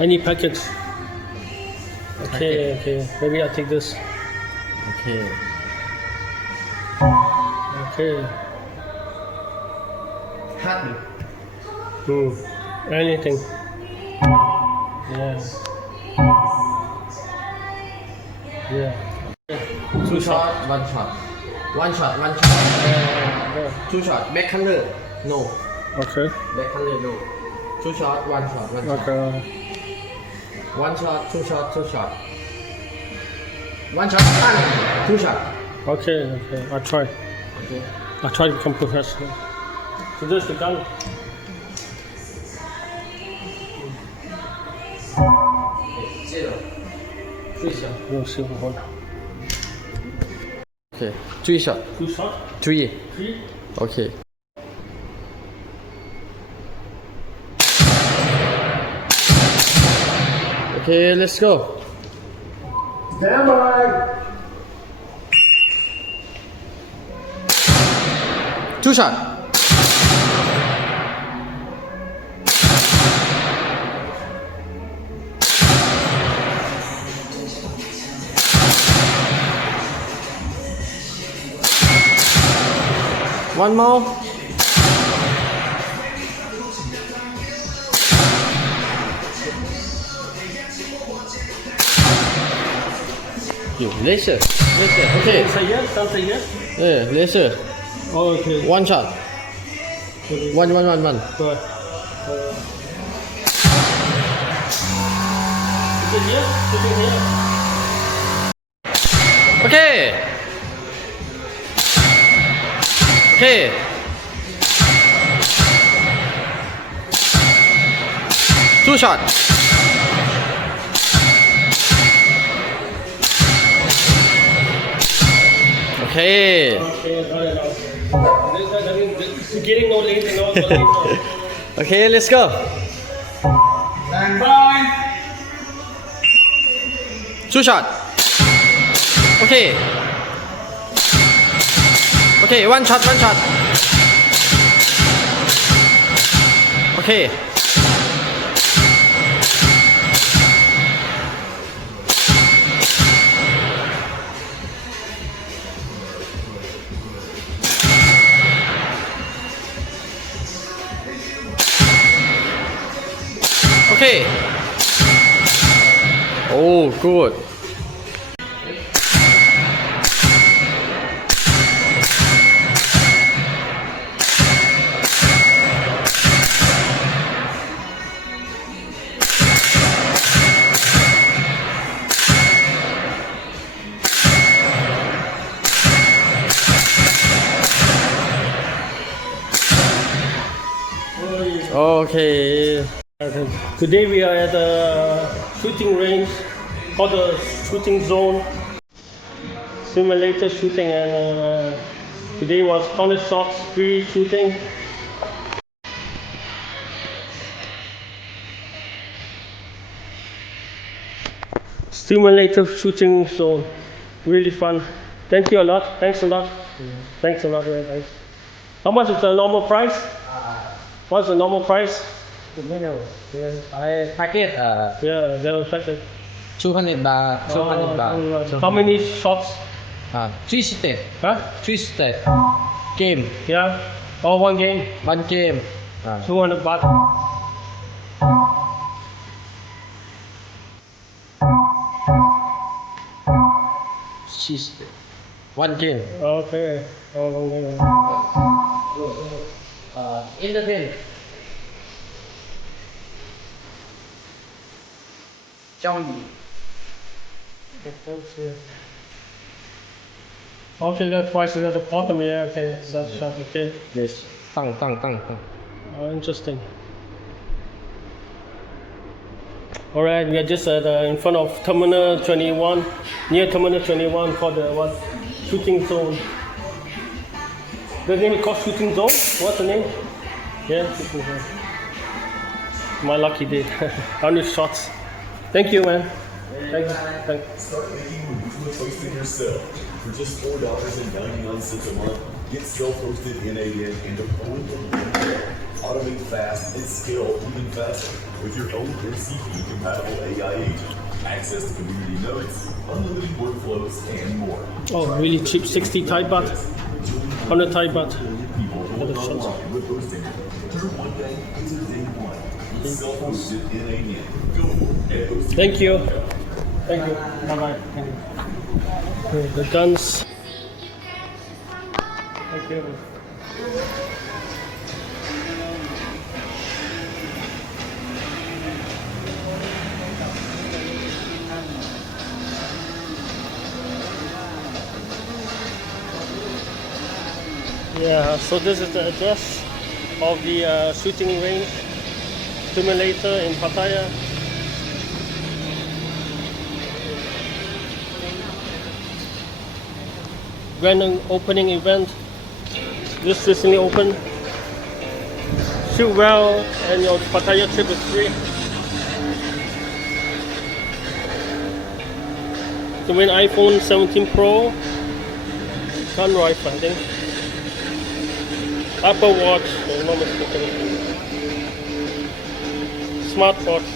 Any package? Okay. Maybe I'll take this. Okay. Okay. Hot. Anything. Yeah. Two shot, one shot. One shot. Two shot. Back color. No. Okay. Back color. No. Two shot, one shot. Okay. One shot, two shot. One shot, and two shot. Okay. I'll try. Okay. I'll try to become professional. So this is the gun. Zero. Three shot. No silver one. Okay. Three shot. 2 shot? Three. 3? Okay. Okay, let's go. Stand by. Two shot. One more. Laser. Okay. Say yes, don't say yes. Yeah, laser. Oh, okay. One shot. One. Good. Is it yes? Is it yes? Okay. Two shot. Okay. Okay, got it now. You're getting no late and all. Okay, let's go. And bye. Two shot. Okay. Okay, one shot. Okay. Okay. Oh, good. Okay. Today we are at a shooting range called the shooting zone. Simulator shooting, and today was 100 shots free shooting. Simulator shooting zone. Really fun. Thank you a lot. Thanks a lot. Thanks a lot, very nice. How much is the normal price? What's the normal price? I packet Yeah, they were affected. 200 baht. 200 baht. How many shots? Three step. Huh? Three step. Game. Yeah. Oh, one game. One game. 200 baht. Three step. One game. Okay. Oh, one game. Entertain. Okay, that price is at the bottom. Yeah, okay. That's okay. Yes. Tăng. Oh, interesting. Alright, we are just at in front of Terminal 21, near Terminal 21 for the shooting zone. The name is called shooting zone? What's the name? Yeah, shooting zone. My lucky day. 100 shots. Thank you, man. Thanks. Start making the toasted yourself for just $4.99 a month. Get self-hosted NAN into Poland and automate fast and scale even faster with your own MCP-compatible AI agent. Access to community nodes, unlimited workflows, and more. Oh, really cheap, 60 Thai baht, 100 Thai baht. People hold online with hosting. Turn one day into day one. With self-hosted NAN. Go for it and host. Thank you. Thank you. Bye-bye. Thank you. Okay, the guns. Thank you. Yeah, so this is the address of the shooting range simulator in Pattaya. Grand opening event. This recently opened. Shoot well and your Pattaya trip is free. To win iPhone 17 Pro, Sunrise, I think. Apple Watch, if I'm not mistaken. Smartwatch.